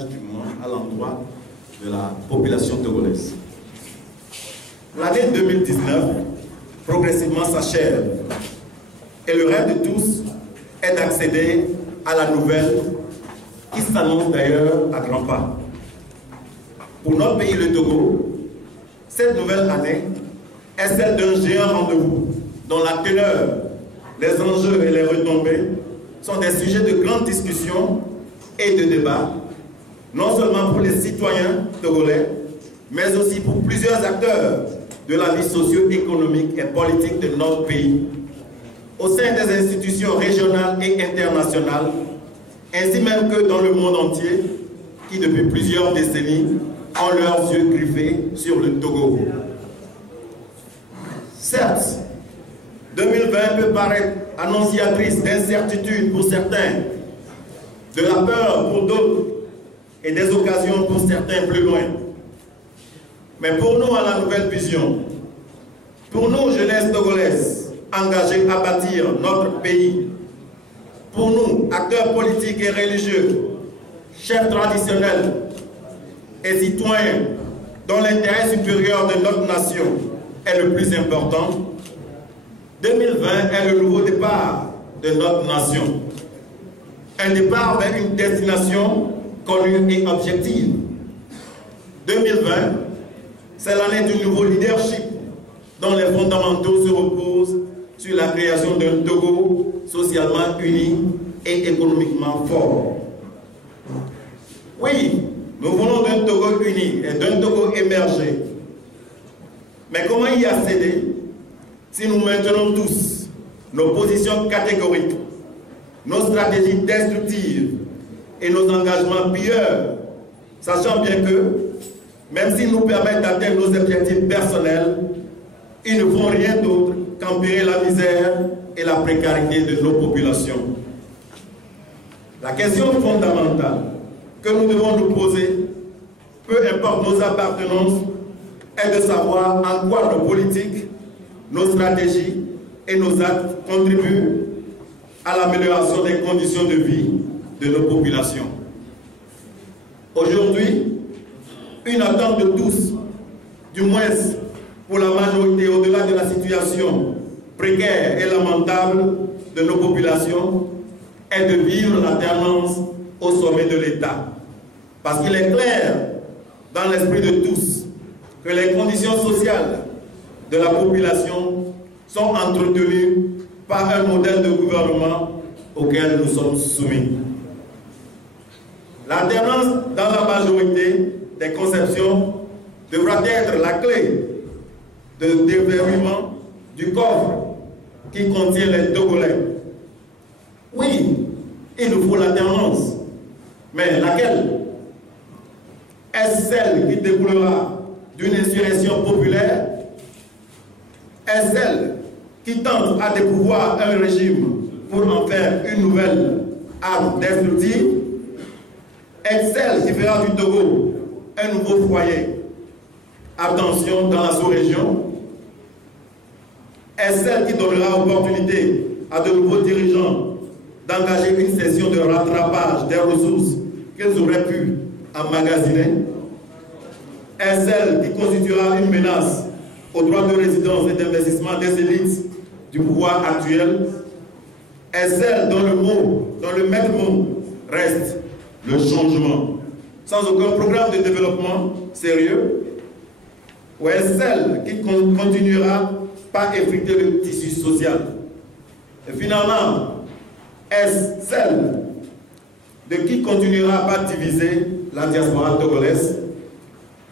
du monde à l'endroit de la population togolaise. L'année 2019 progressivement s'achève et le rêve de tous est d'accéder à la nouvelle qui s'annonce d'ailleurs à grands pas. Pour notre pays, le Togo, cette nouvelle année est celle d'un géant rendez-vous dont la teneur, les enjeux et les retombées sont des sujets de grande discussion et de débat, non seulement pour les citoyens togolais, mais aussi pour plusieurs acteurs de la vie socio-économique et politique de notre pays, au sein des institutions régionales et internationales, ainsi même que dans le monde entier, qui depuis plusieurs décennies ont leurs yeux griffés sur le Togo. Certes, 2020 peut paraître annonciatrice d'incertitude pour certains, de la peur pour d'autres et des occasions pour certains plus loin. Mais pour nous, à la nouvelle vision, pour nous, jeunesse togolaise, engagée à bâtir notre pays, pour nous, acteurs politiques et religieux, chefs traditionnels et citoyens dont l'intérêt supérieur de notre nation est le plus important, 2020 est le nouveau départ de notre nation. Un départ vers une destination connue et objective. 2020, c'est l'année du nouveau leadership dont les fondamentaux se reposent sur la création d'un Togo socialement uni et économiquement fort. Oui, nous voulons d'un Togo uni et d'un Togo émergé. Mais comment y accéder si nous maintenons tous nos positions catégoriques, nos stratégies destructives et nos engagements pilleurs, sachant bien que, même s'ils nous permettent d'atteindre nos objectifs personnels, ils ne font rien d'autre qu'empirer la misère et la précarité de nos populations. La question fondamentale que nous devons nous poser, peu importe nos appartenances, est de savoir en quoi nos politiques, nos stratégies et nos actes contribuent à l'amélioration des conditions de vie de nos populations. Aujourd'hui, une attente de tous, du moins pour la majorité au-delà de la situation précaire et lamentable de nos populations, est de vivre l'alternance au sommet de l'État. Parce qu'il est clair dans l'esprit de tous que les conditions sociales de la population sont entretenues par un modèle de gouvernement auquel nous sommes soumis. L'alternance dans la majorité des conceptions devra être la clé de déverrouillement du coffre qui contient les Togolais. Oui, il nous faut l'alternance, mais laquelle? Est-ce celle qui découlera d'une insurrection populaire? Est-ce celle qui tente à dépouvoir un régime pour en faire une nouvelle arme destructive? Est-ce celle qui fera du Togo un nouveau foyer? Attention dans la sous-région. Est-ce celle qui donnera opportunité à de nouveaux dirigeants d'engager une session de rattrapage des ressources qu'ils auraient pu emmagasiner? Est-ce celle qui constituera une menace aux droits de résidence et d'investissement des élites du pouvoir actuel? Est-ce celle dont le maître mot reste le changement, sans aucun programme de développement sérieux? Ou est-ce celle qui continuera par effriter le tissu social? Et finalement, est-ce celle de qui continuera par diviser la diaspora togolaise?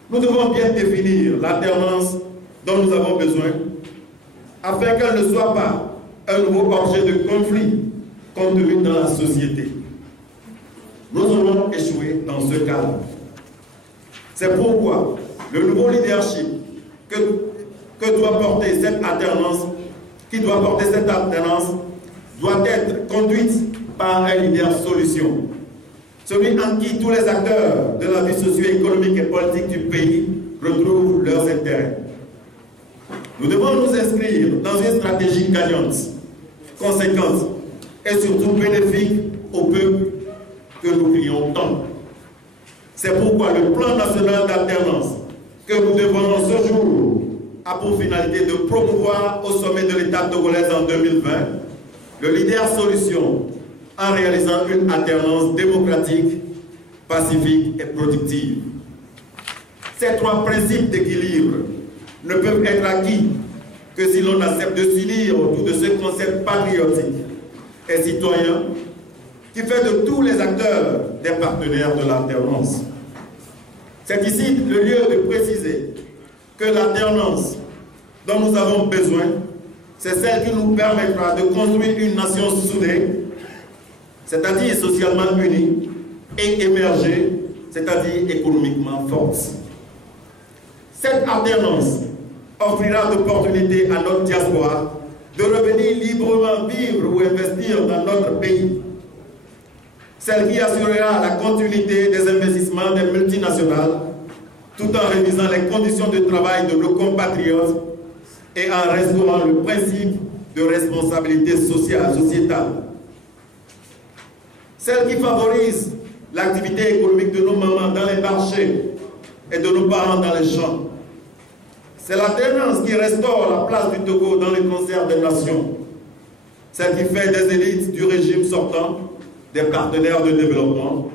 Nous devons bien définir l'alternance dont nous avons besoin, afin qu'elle ne soit pas un nouveau objet de conflit contenu dans la société. Nous aurons échoué dans ce cadre. C'est pourquoi le nouveau leadership que doit porter cette alternance, doit être conduite par un leader solution. Celui en qui tous les acteurs de la vie socio-économique et politique du pays retrouvent leurs intérêts. Nous devons nous inscrire dans une stratégie gagnante, conséquente et surtout bénéfique au peuple que nous crions tant. C'est pourquoi le plan national d'alternance que nous dévoilons ce jour a pour finalité de promouvoir au sommet de l'État togolais en 2020 le leader solution en réalisant une alternance démocratique, pacifique et productive. Ces trois principes d'équilibre ne peuvent être acquis que si l'on accepte de s'unir autour de ce concept patriotique et citoyen qui fait de tous les acteurs des partenaires de l'alternance. C'est ici le lieu de préciser que l'alternance dont nous avons besoin, c'est celle qui nous permettra de construire une nation soudée, c'est-à-dire socialement unie, et émerger, c'est-à-dire économiquement forte. Cette alternance offrira d'opportunités à notre diaspora de revenir librement vivre ou investir dans notre pays. Celle qui assurera la continuité des investissements des multinationales tout en révisant les conditions de travail de nos compatriotes et en restaurant le principe de responsabilité sociétale. Celle qui favorise l'activité économique de nos mamans dans les marchés et de nos parents dans les champs. C'est l'alternance qui restaure la place du Togo dans le concert des nations. Celle qui fait des élites du régime sortant des partenaires de développement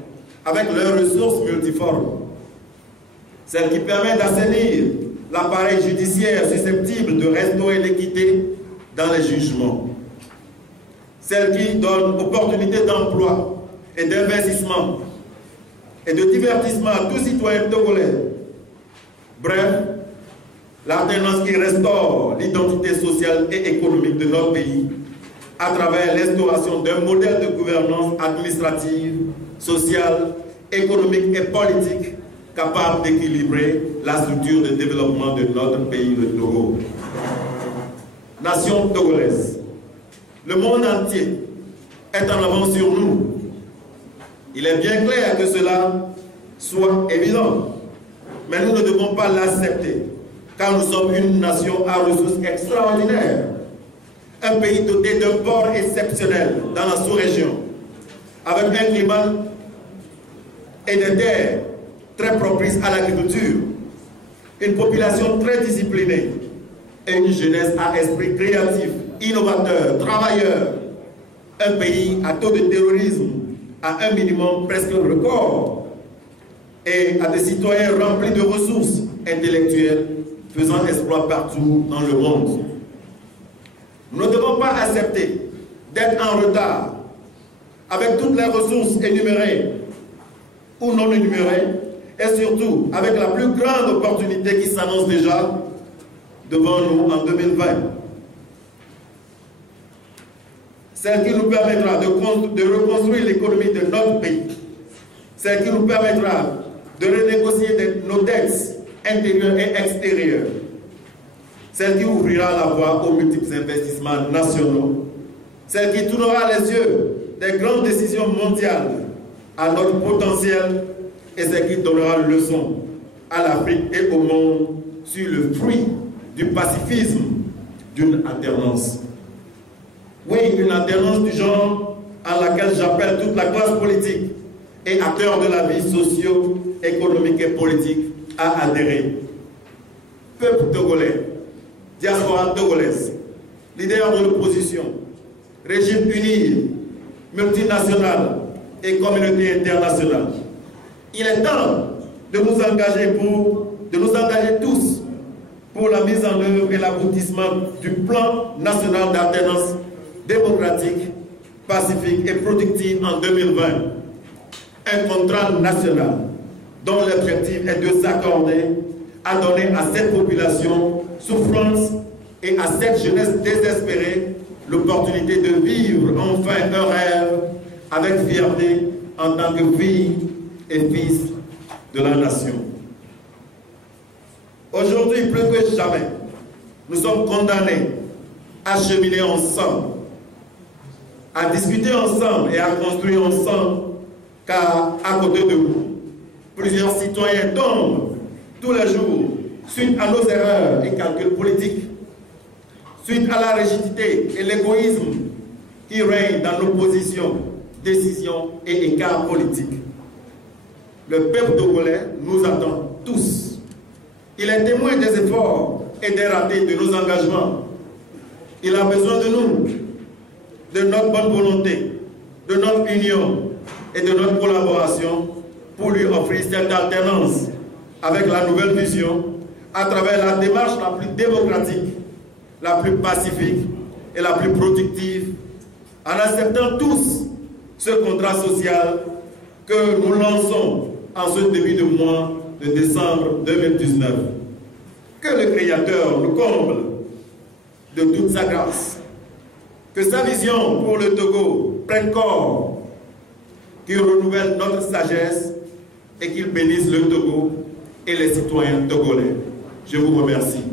avec leurs ressources multiformes. Celle qui permet d'assainir l'appareil judiciaire susceptible de restaurer l'équité dans les jugements. Celle qui donne opportunité d'emploi et d'investissement et de divertissement à tous citoyens togolais. Bref, l'alternance qui restaure l'identité sociale et économique de notre pays à travers l'instauration d'un modèle de gouvernance administrative, sociale, économique et politique capable d'équilibrer la structure de développement de notre pays, le Togo. Nation togolaise, le monde entier est en avance sur nous. Il est bien clair que cela soit évident, mais nous ne devons pas l'accepter, car nous sommes une nation à ressources extraordinaires, un pays doté d'un port exceptionnel dans la sous-région, avec un climat et des terres très propices à l'agriculture, une population très disciplinée et une jeunesse à esprit créatif, innovateur, travailleur, un pays à taux de terrorisme à un minimum presque record et à des citoyens remplis de ressources intellectuelles faisant exploit partout dans le monde. Nous ne devons pas accepter d'être en retard avec toutes les ressources énumérées ou non énumérées et surtout avec la plus grande opportunité qui s'annonce déjà devant nous en 2020. Celle qui nous permettra de reconstruire l'économie de notre pays, celle qui nous permettra de renégocier nos dettes intérieures et extérieures, celle qui ouvrira la voie aux multiples investissements nationaux, celle qui tournera les yeux des grandes décisions mondiales à notre potentiel et celle qui donnera leçon à l'Afrique et au monde sur le fruit du pacifisme d'une alternance. Oui, une alternance du genre à laquelle j'appelle toute la classe politique et acteurs de la vie socio-économique et politique à adhérer. Peuple togolais, diaspora togolaise, leaders de l'opposition, régime uni, multinational et communauté internationale. Il est temps de nous engager tous pour la mise en œuvre et l'aboutissement du plan national d'alternance démocratique, pacifique et productive en 2020. Un contrat national dont l'objectif est de s'accorder à donner à cette population souffrance et à cette jeunesse désespérée l'opportunité de vivre enfin un rêve avec fierté en tant que fille et fils de la nation. Aujourd'hui, plus que jamais, nous sommes condamnés à cheminer ensemble, à discuter ensemble et à construire ensemble, car à côté de nous, plusieurs citoyens tombent tous les jours suite à nos erreurs et calculs politiques, suite à la rigidité et l'égoïsme qui règnent dans nos positions, décisions et écarts politiques. le peuple togolais nous attend tous. Il est témoin des efforts et des ratés de nos engagements. Il a besoin de nous, de notre bonne volonté, de notre union et de notre collaboration pour lui offrir cette alternance avec la nouvelle vision à travers la démarche la plus démocratique, la plus pacifique et la plus productive, en acceptant tous ce contrat social que nous lançons en ce début de mois de décembre 2019. Que le Créateur nous comble de toute sa grâce, que sa vision pour le Togo prenne corps, qu'il renouvelle notre sagesse et qu'il bénisse le Togo et les citoyens togolais. Je vous remercie.